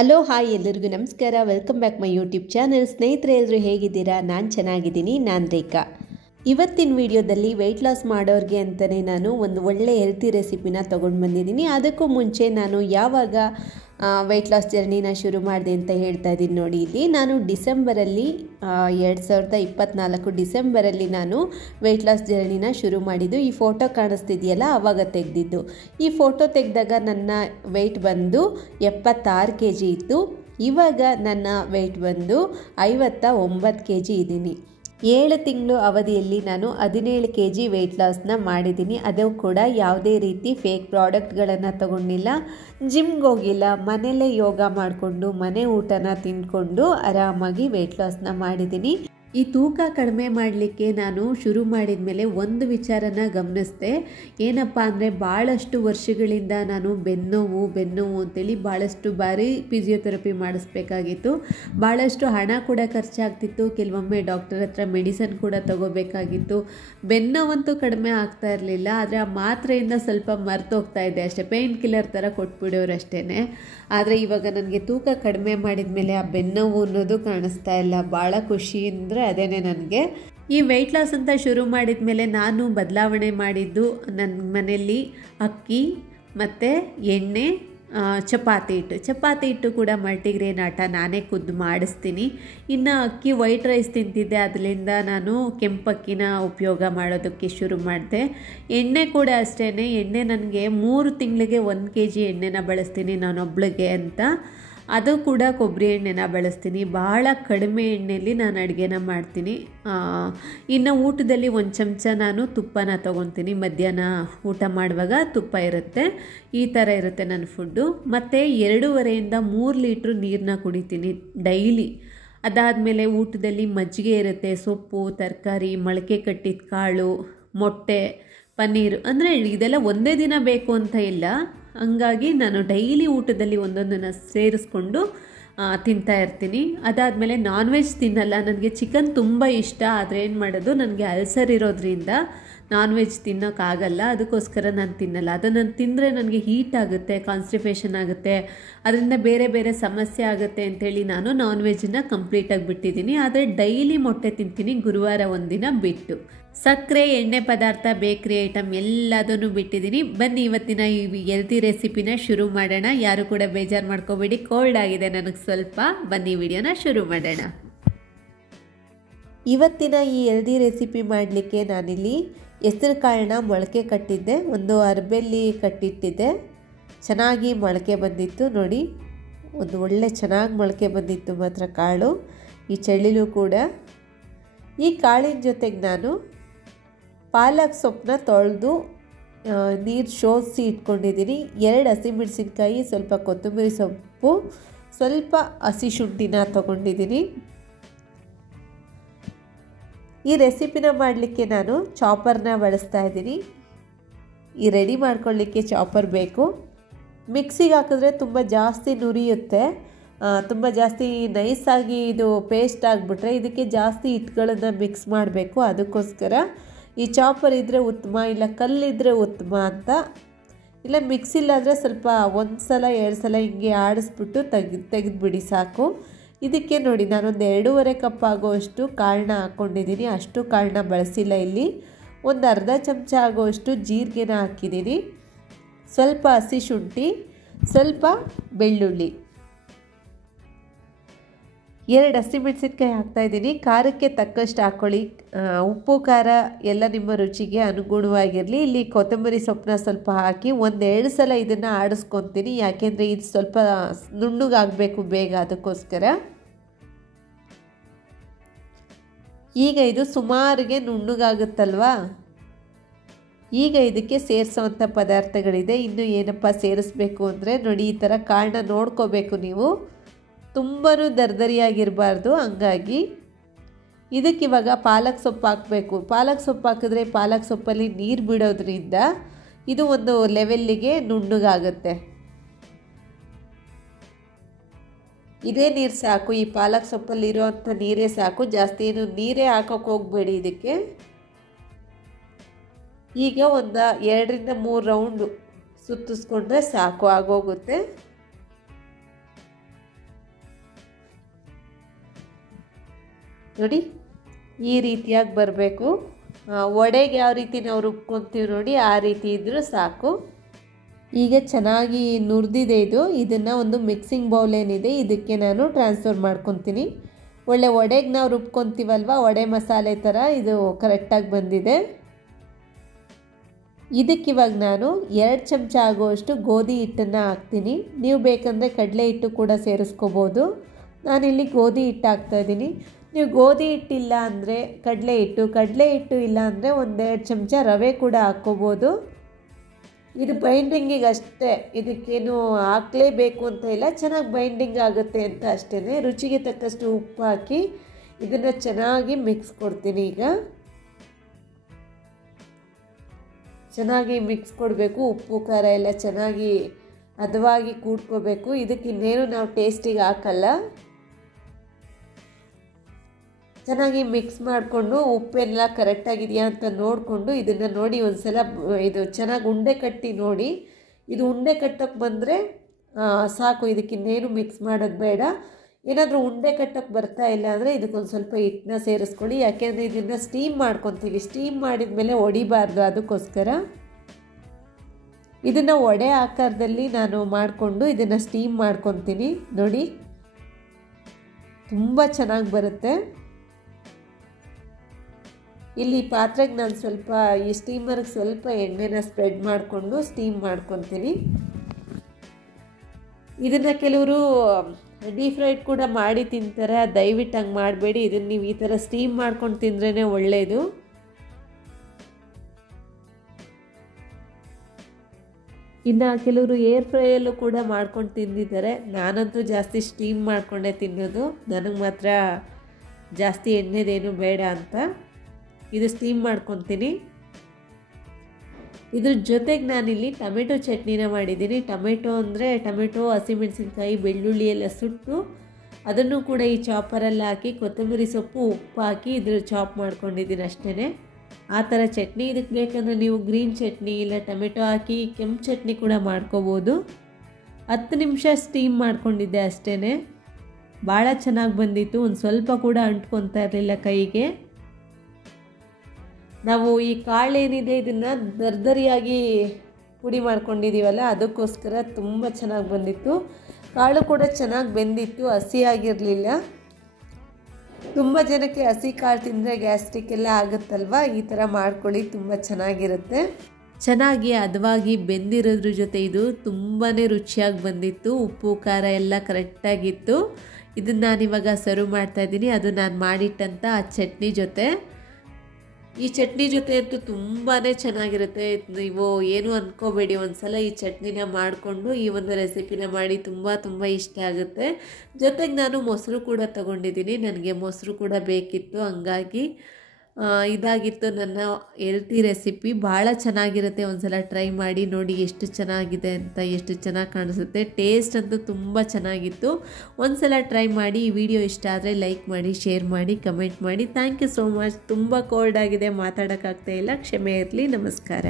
Hello hi ಎಲ್ಲರಿಗೂ ನಮಸ್ಕಾರ. Welcome back my YouTube channel. ಸ್ನೇಹಿತರೆ ಎಲ್ಲರೂ ಹೇಗಿದ್ದೀರಾ? ನಾನು ಚೆನ್ನಾಗಿದ್ದೀನಿ. ನಾನು ರೇಖಾ. ಇವತ್ತಿನ ವಿಡಿಯೋದಲ್ಲಿ ವೆಯ್ಟ್ ಲಾಸ್ ಮಾಡೋರಿಗೆ ಅಂತಲೇ ನಾನು ಒಂದು ಒಳ್ಳೆ ಹೆಲ್ತಿ ರೆಸಿಪಿನ ತೊಗೊಂಡು ಬಂದಿದ್ದೀನಿ. ಅದಕ್ಕೂ ಮುಂಚೆ ನಾನು ಯಾವಾಗ ವೆಯ್ಟ್ ಲಾಸ್ ಜರ್ನಿನ ಶುರು ಮಾಡಿದೆ ಅಂತ ಹೇಳ್ತಾ ಇದ್ದೀನಿ ನೋಡಿ. ಇಲ್ಲಿ ನಾನು ಡಿಸೆಂಬರಲ್ಲಿ 2024 ಡಿಸೆಂಬರಲ್ಲಿ ನಾನು ವೆಯ್ಟ್ ಲಾಸ್ ಜರ್ನಿನ ಶುರು ಮಾಡಿದ್ದು. ಈ ಫೋಟೋ ಕಾಣಿಸ್ತಿದೆಯಲ್ಲ, ಆವಾಗ ತೆಗೆದಿದ್ದು. ಈ ಫೋಟೋ ತೆಗೆದಾಗ ನನ್ನ ವೆಯ್ಟ್ ಬಂದು 76 kg ಇತ್ತು. ಇವಾಗ ನನ್ನ ವೆಯ್ಟ್ ಬಂದು 59 kg ಇದ್ದೀನಿ. 7 ತಿಂಗಳು ಅವಧಿಯಲ್ಲಿ ನಾನು 17 kg ವೆಯ್ಟ್ ಲಾಸ್ನ ಮಾಡಿದ್ದೀನಿ. ಅದು ಕೂಡ ಯಾವುದೇ ರೀತಿ ಫೇಕ್ ಪ್ರಾಡಕ್ಟ್ಗಳನ್ನು ತಗೊಂಡಿಲ್ಲ, ಜಿಮ್ಗೆ ಹೋಗಿಲ್ಲ, ಮನೆಯಲ್ಲೇ ಯೋಗ ಮಾಡಿಕೊಂಡು ಮನೆ ಊಟನ ತಿಂದ್ಕೊಂಡು ಆರಾಮಾಗಿ ವೆಯ್ಟ್ ಲಾಸ್ನ ಮಾಡಿದ್ದೀನಿ. ಈ ತೂಕ ಕಡಿಮೆ ಮಾಡಲಿಕ್ಕೆ ನಾನು ಶುರು ಮಾಡಿದ ಮೇಲೆ ಒಂದು ವಿಚಾರನ ಗಮನಿಸಿದೆ. ಏನಪ್ಪ ಅಂದರೆ, ಭಾಳಷ್ಟು ವರ್ಷಗಳಿಂದ ನಾನು ಬೆನ್ನೋವು ಅಂತೇಳಿ ಭಾಳಷ್ಟು ಬಾರಿ ಫಿಸಿಯೋಥೆರಪಿ ಮಾಡಿಸ್ಬೇಕಾಗಿತ್ತು. ಭಾಳಷ್ಟು ಹಣ ಕೂಡ ಖರ್ಚಾಗ್ತಿತ್ತು. ಕೆಲವೊಮ್ಮೆ ಡಾಕ್ಟರ್ ಹತ್ರ ಮೆಡಿಸನ್ ಕೂಡ ತಗೋಬೇಕಾಗಿತ್ತು. ಬೆನ್ನೋವಂತೂ ಕಡಿಮೆ ಆಗ್ತಾ ಇರಲಿಲ್ಲ, ಆದರೆ ಆ ಮಾತ್ರೆಯಿಂದ ಸ್ವಲ್ಪ ಮರ್ತೋಗ್ತಾ ಇದೆ ಅಷ್ಟೇ. ಪೇಯ್ನ್ ಕಿಲ್ಲರ್ ಥರ ಕೊಟ್ಬಿಡೋರು ಅಷ್ಟೇ. ಆದರೆ ಇವಾಗ ನನಗೆ ತೂಕ ಕಡಿಮೆ ಮಾಡಿದ ಮೇಲೆ ಆ ಬೆನ್ನೋವು ಅನ್ನೋದು ಕಾಣಿಸ್ತಾ ಇಲ್ಲ. ಭಾಳ ಖುಷಿ ಅಂದರೆ ಅದೇನೆ ನನಗೆ. ಈ ವೆಯ್ಟ್ ಲಾಸ್ ಅಂತ ಶುರು ಮಾಡಿದ ಮೇಲೆ ನಾನು ಬದಲಾವಣೆ ಮಾಡಿದ್ದು, ನನ್ನ ಮನೆಯಲ್ಲಿ ಅಕ್ಕಿ ಮತ್ತು ಎಣ್ಣೆ, ಚಪಾತಿ ಹಿಟ್ಟು ಕೂಡ ಮಲ್ಟಿಗ್ರೇನ್ ಆಟ ನಾನೇ ಖುದ್ದು ಮಾಡಿಸ್ತೀನಿ. ಇನ್ನು ಅಕ್ಕಿ ವೈಟ್ ರೈಸ್ ತಿಂತಿದ್ದೆ, ಅದರಿಂದ ನಾನು ಕೆಂಪಕ್ಕಿನ ಉಪಯೋಗ ಮಾಡೋದಕ್ಕೆ ಶುರು ಮಾಡಿದೆ. ಎಣ್ಣೆ ಕೂಡ ಅಷ್ಟೇ. ಎಣ್ಣೆ ನನಗೆ 3 ತಿಂಗಳಿಗೆ 1 kg ಎಣ್ಣೆನ ಬಳಸ್ತೀನಿ ನಾನೊಬ್ಳಿಗೆ ಅಂತ. ಅದು ಕೂಡ ಕೊಬ್ಬರಿ ಎಣ್ಣೆನ ಬಳಸ್ತೀನಿ. ಭಾಳ ಕಡಿಮೆ ಎಣ್ಣೆಯಲ್ಲಿ ನಾನು ಅಡುಗೆನ ಮಾಡ್ತೀನಿ. ಇನ್ನು ಊಟದಲ್ಲಿ 1 ಚಮಚ ನಾನು ತುಪ್ಪನ ತೊಗೊತೀನಿ. ಮಧ್ಯಾಹ್ನ ಊಟ ಮಾಡುವಾಗ ತುಪ್ಪ ಇರುತ್ತೆ. ಈ ಥರ ಇರುತ್ತೆ ನನ್ನ ಫುಡ್ಡು. ಮತ್ತು 2.5 ಇಂದ 3 ಲೀಟ್ರ್ ನೀರನ್ನ ಕುಡಿತೀನಿ ಡೈಲಿ. ಅದಾದಮೇಲೆ ಊಟದಲ್ಲಿ ಮಜ್ಜಿಗೆ ಇರುತ್ತೆ, ಸೊಪ್ಪು, ತರಕಾರಿ, ಮೊಳಕೆ ಕಟ್ಟಿದ ಕಾಳು, ಮೊಟ್ಟೆ, ಪನ್ನೀರು. ಅಂದರೆ ಇದೆಲ್ಲ ಒಂದೇ ದಿನ ಬೇಕು ಅಂತ ಇಲ್ಲ. ಹಂಗಾಗಿ ನಾನು ಡೈಲಿ ಊಟದಲ್ಲಿ ಒಂದೊಂದನ್ನು ಸೇರಿಸ್ಕೊಂಡು ತಿಂತಾ ಇರ್ತೀನಿ. ಅದಾದಮೇಲೆ ನಾನ್ ವೆಜ್ ತಿನ್ನಲ್ಲ. ನನಗೆ ಚಿಕನ್ ತುಂಬ ಇಷ್ಟ, ಆದರೆ ಏನು ಮಾಡೋದು, ನನಗೆ ಅಲ್ಸರ್ ಇರೋದ್ರಿಂದ ನಾನ್ ವೆಜ್ ತಿನ್ನೋಕ್ಕಾಗಲ್ಲ. ಅದಕ್ಕೋಸ್ಕರ ನಾನು ತಿನ್ನಲ್ಲ. ಅದನ್ನು ತಿಂದರೆ ನನಗೆ ಹೀಟ್ ಆಗುತ್ತೆ, ಕಾನ್ಸ್ಟಿಪೇಷನ್ ಆಗುತ್ತೆ, ಅದರಿಂದ ಬೇರೆ ಬೇರೆ ಸಮಸ್ಯೆ ಆಗುತ್ತೆ ಅಂಥೇಳಿ ನಾನು ನಾನ್ ವೆಜ್ಜನ್ನ ಕಂಪ್ಲೀಟಾಗಿ ಬಿಟ್ಟಿದ್ದೀನಿ. ಆದರೆ ಡೈಲಿ ಮೊಟ್ಟೆ ತಿಂತೀನಿ, ಗುರುವಾರ ಒಂದಿನ ಬಿಟ್ಟು. ಸಕ್ಕರೆ, ಎಣ್ಣೆ ಪದಾರ್ಥ, ಬೇಕ್ರಿ ಐಟಮ್ ಎಲ್ಲದನ್ನು ಬಿಟ್ಟಿದ್ದೀನಿ. ಬನ್ನಿ ಇವತ್ತಿನ ಈ ಹೆಲ್ತಿ ರೆಸಿಪಿನ ಶುರು ಮಾಡೋಣ. ಯಾರು ಕೂಡ ಬೇಜಾರು ಮಾಡ್ಕೋಬೇಡಿ, ಕೋಲ್ಡ್ ಆಗಿದೆ ನನಗೆ ಸ್ವಲ್ಪ. ಬನ್ನಿ ವಿಡಿಯೋನ ಶುರು ಮಾಡೋಣ. ಇವತ್ತಿನ ಈ ಹೆಲ್ದಿ ರೆಸಿಪಿ ಮಾಡಲಿಕ್ಕೆ ನಾನಿಲ್ಲಿ ಹೆಸರು ಕಾಳನ್ನ ಮೊಳಕೆ ಕಟ್ಟಿದ್ದೆ. ಒಂದು ಅರ್ಬೆಲ್ಲಿ ಕಟ್ಟಿಟ್ಟಿದ್ದೆ. ಚೆನ್ನಾಗಿ ಮೊಳಕೆ ಬಂದಿತ್ತು ನೋಡಿ. ಒಂದು ಒಳ್ಳೆ ಚೆನ್ನಾಗಿ ಮೊಳಕೆ ಬಂದಿತ್ತು ಮಾತ್ರ ಕಾಳು. ಈ ಚಳಿಲೂ ಕೂಡ ಈ ಕಾಳಿನ ಜೊತೆಗೆ ನಾನು ಪಾಲಕ್ ಸೊಪ್ಪನ್ನ ತೊಳೆದು ನೀರು ಶೋಧಿಸಿ ಇಟ್ಕೊಂಡಿದ್ದೀನಿ. 2 ಹಸಿಮೆಣಸಿನ್ಕಾಯಿ, ಸ್ವಲ್ಪ ಕೊತ್ತಂಬರಿ ಸೊಪ್ಪು, ಸ್ವಲ್ಪ ಹಸಿ ಶುಂಠಿನ ತೊಗೊಂಡಿದ್ದೀನಿ. ಈ ರೆಸಿಪಿನ ಮಾಡಲಿಕ್ಕೆ ನಾನು ಚಾಪರ್ನ ಬಳಸ್ತಾ ಇದ್ದೀನಿ. ಈ ರೆಡಿ ಮಾಡ್ಕೊಳ್ಳಿಕ್ಕೆ ಚಾಪರ್ ಬೇಕು. ಮಿಕ್ಸಿಗೆ ಹಾಕಿದ್ರೆ ತುಂಬ ಜಾಸ್ತಿ ನುರಿಯುತ್ತೆ, ತುಂಬ ಜಾಸ್ತಿ ನೈಸಾಗಿ ಇದು ಪೇಸ್ಟ್ ಆಗಿಬಿಟ್ರೆ ಇದಕ್ಕೆ ಜಾಸ್ತಿ ಹಿಟ್ಟುಗಳನ್ನು ಮಿಕ್ಸ್ ಮಾಡಬೇಕು. ಅದಕ್ಕೋಸ್ಕರ ಈ ಚಾಪರ್ ಇದ್ದರೆ ಉತ್ತಮ, ಇಲ್ಲ ಕಲ್ಲಿದ್ದರೆ ಉತ್ತಮ ಅಂತ. ಇಲ್ಲ ಮಿಕ್ಸಿಲ್ಲಾದರೆ ಸ್ವಲ್ಪ 1 ಸಲ 2 ಸಲ ಹಿಂಗೆ ಆಡಿಸ್ಬಿಟ್ಟು ತೆಗೆದುಬಿಡಿ ಸಾಕು. ಇದಕ್ಕೆ ನೋಡಿ ನಾನೊಂದು 2.5 ಕಪ್ ಆಗೋಷ್ಟು ಕಾಳನ್ನ ಹಾಕ್ಕೊಂಡಿದ್ದೀನಿ. ಅಷ್ಟು ಕಾಳನ್ನ ಬಳಸಿಲ್ಲ ಇಲ್ಲಿ. ಒಂದು ಅರ್ಧ ಚಮಚ ಆಗೋಷ್ಟು ಜೀರಿಗೆನ ಹಾಕಿದ್ದೀನಿ, ಸ್ವಲ್ಪ ಹಸಿ ಶುಂಠಿ, ಸ್ವಲ್ಪ ಬೆಳ್ಳುಳ್ಳಿ, 2 ಹಸಿಮೆಣಸಿನ್ಕಾಯಿ ಹಾಕ್ತಾಯಿದ್ದೀನಿ. ಖಾರಕ್ಕೆ ತಕ್ಕಷ್ಟು ಹಾಕ್ಕೊಳ್ಳಿ. ಉಪ್ಪು ಖಾರ ಎಲ್ಲ ನಿಮ್ಮ ರುಚಿಗೆ ಅನುಗುಣವಾಗಿರಲಿ. ಇಲ್ಲಿ ಕೊತ್ತಂಬರಿ ಸೊಪ್ಪನ್ನ ಸ್ವಲ್ಪ ಹಾಕಿ 1-2 ಸಲ ಇದನ್ನು ಆಡಿಸ್ಕೊತೀನಿ. ಯಾಕೆಂದರೆ ಇದು ಸ್ವಲ್ಪ ನುಣ್ಣಗಾಗಬೇಕು ಬೇಗ, ಅದಕ್ಕೋಸ್ಕರ. ಈಗ ಇದು ಸುಮಾರಿಗೆ ನುಣ್ಣಗಾಗುತ್ತಲ್ವಾ. ಈಗ ಇದಕ್ಕೆ ಸೇರಿಸೋವಂಥ ಪದಾರ್ಥಗಳಿದೆ. ಇನ್ನು ಏನಪ್ಪ ಸೇರಿಸ್ಬೇಕು ಅಂದರೆ ನೋಡಿ, ಈ ಥರ ಕಾಳನ್ನ ನೋಡ್ಕೋಬೇಕು ನೀವು, ತುಂಬಾ ದರ್ದರಿಯಾಗಿರಬಾರ್ದು. ಹಂಗಾಗಿ ಇದಕ್ಕಿವಾಗ ಪಾಲಕ್ ಸೊಪ್ಪು ಹಾಕಬೇಕು. ಪಾಲಕ್ ಸೊಪ್ಪು ಹಾಕಿದ್ರೆ ಪಾಲಕ್ ಸೊಪ್ಪಲ್ಲಿ ನೀರು ಬಿಡೋದ್ರಿಂದ ಇದು ಒಂದು ಲೆವೆಲ್ಲಿಗೆ ನುಣ್ಣಗಾಗುತ್ತೆ. ಇದೇ ನೀರು ಸಾಕು, ಈ ಪಾಲಕ್ ಸೊಪ್ಪಲ್ಲಿರೋವಂಥ ನೀರೇ ಸಾಕು. ಜಾಸ್ತಿ ಏನು ನೀರೇ ಹಾಕೋಕ್ಕೆ ಹೋಗಬೇಡಿ ಇದಕ್ಕೆ. ಈಗ ಒಂದು 2ರಿಂದ 3 ರೌಂಡು ಸುತ್ತಿಸ್ಕೊಂಡ್ರೆ ಸಾಕು, ಆಗೋಗುತ್ತೆ. ನೋಡಿ ಈ ರೀತಿಯಾಗಿ ಬರಬೇಕು. ವಡೆಗೆ ಯಾವ ರೀತಿ ನಾವು ರುಬ್ಕೊತೀವಿ ನೋಡಿ ಆ ರೀತಿ ಇದ್ದರೂ ಸಾಕು. ಈಗ ಚೆನ್ನಾಗಿ ನುರಿದಿದೆ ಇದನ್ನು ಒಂದು ಮಿಕ್ಸಿಂಗ್ ಬೌಲ್ ಏನಿದೆ ಇದಕ್ಕೆ ನಾನು ಟ್ರಾನ್ಸ್ಫರ್ ಮಾಡ್ಕೊತೀನಿ. ಒಳ್ಳೆ ವಡೆಗೆ ನಾವು ರುಬ್ಕೊತೀವಲ್ವ, ವಡೆ ಮಸಾಲೆ ಥರ ಇದು ಕರೆಕ್ಟಾಗಿ ಬಂದಿದೆ. ಇದಕ್ಕಿವಾಗ ನಾನು 2 ಚಮಚ ಆಗುವಷ್ಟು ಗೋಧಿ ಹಿಟ್ಟನ್ನು ಹಾಕ್ತೀನಿ. ನೀವು ಬೇಕಂದರೆ ಕಡಲೆ ಹಿಟ್ಟು ಕೂಡ ಸೇರಿಸ್ಕೋಬೋದು. ನಾನಿಲ್ಲಿ ಗೋಧಿ ಹಿಟ್ಟು ಹಾಕ್ತಾಯಿದ್ದೀನಿ. ನೀವು ಗೋಧಿ ಹಿಟ್ಟಿಲ್ಲ ಅಂದರೆ ಕಡಲೆ ಹಿಟ್ಟು ಇಲ್ಲ ಅಂದರೆ 1-2 ಚಮಚ ರವೆ ಕೂಡ ಹಾಕ್ಕೋಬೋದು. ಇದು ಬೈಂಡಿಂಗಿಗೆ ಅಷ್ಟೇ, ಇದಕ್ಕೇನು ಹಾಕಲೇಬೇಕು ಅಂತ ಇಲ್ಲ, ಚೆನ್ನಾಗಿ ಬೈಂಡಿಂಗ್ ಆಗುತ್ತೆ ಅಂತ ಅಷ್ಟೇ. ರುಚಿಗೆ ತಕ್ಕಷ್ಟು ಉಪ್ಪು ಹಾಕಿ ಇದನ್ನು ಚೆನ್ನಾಗಿ ಮಿಕ್ಸ್ ಕೊಡ್ತೀನಿ. ಈಗ ಚೆನ್ನಾಗಿ ಮಿಕ್ಸ್ ಕೊಡಬೇಕು. ಉಪ್ಪು ಖಾರ ಎಲ್ಲ ಚೆನ್ನಾಗಿ ಹದವಾಗಿ ಕೂಡ್ಕೋಬೇಕು. ಇದಕ್ಕೆ ಇನ್ನೇನು ನಾವು ಟೇಸ್ಟಿಗೆ ಹಾಕಲ್ಲ. ಚೆನ್ನಾಗಿ ಮಿಕ್ಸ್ ಮಾಡಿಕೊಂಡು ಉಪ್ಪೆಲ್ಲ ಕರೆಕ್ಟಾಗಿದೆಯಾ ಅಂತ ನೋಡಿಕೊಂಡು ಇದನ್ನು ನೋಡಿ ಒಂದು ಸಲ ಇದು ಚೆನ್ನಾಗಿ ಉಂಡೆ ಕಟ್ಟಿ ನೋಡಿ. ಇದು ಉಂಡೆ ಕಟ್ಟೋಕ್ಕೆ ಬಂದರೆ ಸಾಕು, ಇದಕ್ಕಿನ್ನೇನು ಮಿಕ್ಸ್ ಮಾಡೋದು ಬೇಡ. ಏನಾದರೂ ಉಂಡೆ ಕಟ್ಟೋಕ್ಕೆ ಬರ್ತಾ ಇಲ್ಲ ಅಂದರೆ ಇದಕ್ಕೊಂದು ಸ್ವಲ್ಪ ಹಿಟ್ಟನ್ನ ಸೇರಿಸ್ಕೊಳ್ಳಿ. ಯಾಕೆಂದರೆ ಇದನ್ನು ಸ್ಟೀಮ್ ಮಾಡ್ಕೊತೀವಿ. ಸ್ಟೀಮ್ ಮಾಡಿದ ಮೇಲೆ ಒಡಿಬಾರ್ದು, ಅದಕ್ಕೋಸ್ಕರ ಇದನ್ನು ವಡೆ ಆಕಾರದಲ್ಲಿ ನಾನು ಮಾಡಿಕೊಂಡು ಇದನ್ನು ಸ್ಟೀಮ್ ಮಾಡ್ಕೊತೀನಿ. ನೋಡಿ ತುಂಬ ಚೆನ್ನಾಗಿ ಬರುತ್ತೆ. ಇಲ್ಲಿ ಪಾತ್ರೆಗೆ ನಾನು ಸ್ವಲ್ಪ ಈ ಸ್ಟೀಮರ್ಗೆ ಸ್ವಲ್ಪ ಎಣ್ಣೆನ ಸ್ಪ್ರೆಡ್ ಮಾಡಿಕೊಂಡು ಸ್ಟೀಮ್ ಮಾಡ್ಕೊತೀನಿ. ಇದನ್ನು ಕೆಲವರು ಡೀಪ್ ಫ್ರೈಡ್ ಕೂಡ ಮಾಡಿ ತಿಂತಾರೆ. ದಯವಿಟ್ಟು ಹಂಗೆ ಮಾಡಬೇಡಿ. ಇದನ್ನು ನೀವು ಈ ಥರ ಸ್ಟೀಮ್ ಮಾಡ್ಕೊಂಡು ತಿಂದ್ರೇ ಒಳ್ಳೆಯದು. ಇನ್ನು ಕೆಲವರು ಏರ್ ಫ್ರೈಯಲ್ಲೂ ಕೂಡ ಮಾಡ್ಕೊಂಡು ತಿಂದಿದ್ದಾರೆ. ನಾನಂತೂ ಜಾಸ್ತಿ ಸ್ಟೀಮ್ ಮಾಡಿಕೊಂಡೇ ತಿನ್ನೋದು. ನನಗೆ ಮಾತ್ರ ಜಾಸ್ತಿ ಎಣ್ಣೆದೇನು ಬೇಡ ಅಂತ ಇದು ಸ್ಟೀಮ್ ಮಾಡ್ಕೊತೀನಿ. ಇದ್ರ ಜೊತೆಗೆ ನಾನಿಲ್ಲಿ ಟೊಮೆಟೊ ಚಟ್ನಿನ ಮಾಡಿದ್ದೀನಿ. ಟೊಮೆಟೊ, ಹಸಿಮೆಣಸಿನ್ಕಾಯಿ, ಬೆಳ್ಳುಳ್ಳಿ ಎಲ್ಲ ಸುಟ್ಟು ಅದನ್ನು ಕೂಡ ಈ ಚಾಪರಲ್ಲಿ ಹಾಕಿ ಕೊತ್ತಂಬರಿ ಸೊಪ್ಪು, ಉಪ್ಪು ಹಾಕಿ ಇದ್ರ ಚಾಪ್ ಮಾಡ್ಕೊಂಡಿದ್ದೀನಿ ಅಷ್ಟೇ. ಆ ಥರ ಚಟ್ನಿ. ಇದಕ್ಕೆ ಬೇಕಂದರೆ ನೀವು ಗ್ರೀನ್ ಚಟ್ನಿ ಇಲ್ಲ ಟೊಮೆಟೊ ಹಾಕಿ ಕೆಂಪು ಚಟ್ನಿ ಕೂಡ ಮಾಡ್ಕೋಬೋದು. 10 ನಿಮಿಷ ಸ್ಟೀಮ್ ಮಾಡ್ಕೊಂಡಿದ್ದೆ ಅಷ್ಟೇ. ಭಾಳ ಚೆನ್ನಾಗಿ ಬಂದಿತ್ತು. ಒಂದು ಸ್ವಲ್ಪ ಕೂಡ ಅಂಟ್ಕೊತಾ ಇರಲಿಲ್ಲ ಕೈಗೆ. ನಾವು ಈ ಕಾಳೇನಿದೆ ಇದನ್ನು ದರ್ದರಿಯಾಗಿ ಪುಡಿ ಮಾಡ್ಕೊಂಡಿದ್ದೀವಲ್ಲ, ಅದಕ್ಕೋಸ್ಕರ ತುಂಬ ಚೆನ್ನಾಗಿ ಬಂದಿತ್ತು. ಕಾಳು ಕೂಡ ಚೆನ್ನಾಗಿ ಬೆಂದಿತ್ತು, ಹಸಿಯಾಗಿರಲಿಲ್ಲ. ತುಂಬ ಜನಕ್ಕೆ ಹಸಿ ಕಾಳು ತಿಂದರೆ ಗ್ಯಾಸ್ಟ್ರಿಕ್ ಎಲ್ಲ ಆಗುತ್ತಲ್ವ, ಈ ಥರ ಮಾಡ್ಕೊಳ್ಳಿ, ತುಂಬ ಚೆನ್ನಾಗಿರುತ್ತೆ. ಚೆನ್ನಾಗಿ ಹದವಾಗಿ ಬೆಂದಿರೋದ್ರ ಜೊತೆ ಇದು ತುಂಬಾ ರುಚಿಯಾಗಿ ಬಂದಿತ್ತು. ಉಪ್ಪು ಖಾರ ಎಲ್ಲ ಕರೆಕ್ಟಾಗಿತ್ತು. ಇದನ್ನು ನಾನಿವಾಗ ಸರ್ವ್ ಮಾಡ್ತಾಯಿದ್ದೀನಿ. ಅದು ನಾನು ಮಾಡಿಟ್ಟಂಥ ಆ ಚಟ್ನಿ ಜೊತೆ. ಈ ಚಟ್ನಿ ಜೊತೆ ಅಂತೂ ತುಂಬಾ ಚೆನ್ನಾಗಿರುತ್ತೆ. ನೀವು ಏನು ಅಂದ್ಕೋಬೇಡಿ, ಒಂದು ಸಲ ಈ ಚಟ್ನಿನ ಮಾಡಿಕೊಂಡು ಈ ಒಂದು ರೆಸಿಪಿನ ಮಾಡಿ, ತುಂಬ ಇಷ್ಟ ಆಗುತ್ತೆ. ಜೊತೆಗೆ ನಾನು ಮೊಸರು ಕೂಡ ತೊಗೊಂಡಿದ್ದೀನಿ. ನನಗೆ ಮೊಸರು ಕೂಡ ಬೇಕಿತ್ತು, ಹಂಗಾಗಿ ಇದಾಗಿತ್ತು ನನ್ನ ಹೆಲ್ತಿ ರೆಸಿಪಿ. ಭಾಳ ಚೆನ್ನಾಗಿರುತ್ತೆ. ಒಂದು ಸಲ ಟ್ರೈ ಮಾಡಿ ನೋಡಿ ಎಷ್ಟು ಚೆನ್ನಾಗಿದೆ ಅಂತ, ಎಷ್ಟು ಚೆನ್ನಾಗಿ ಕಾಣಿಸುತ್ತೆ. ಟೇಸ್ಟ್ ಅಂತೂ ತುಂಬ ಚೆನ್ನಾಗಿತ್ತು. ಒಂದು ಸಲ ಟ್ರೈ ಮಾಡಿ. ಈ ವಿಡಿಯೋ ಇಷ್ಟ ಆದರೆ ಲೈಕ್ ಮಾಡಿ, ಶೇರ್ ಮಾಡಿ, ಕಮೆಂಟ್ ಮಾಡಿ. Thank you so much. ತುಂಬ ಕೋಲ್ಡ್ ಆಗಿದೆ, ಮಾತಾಡೋಕ್ಕಾಗ್ತಾ ಇಲ್ಲ, ಕ್ಷಮೆ ಇರಲಿ. ನಮಸ್ಕಾರ.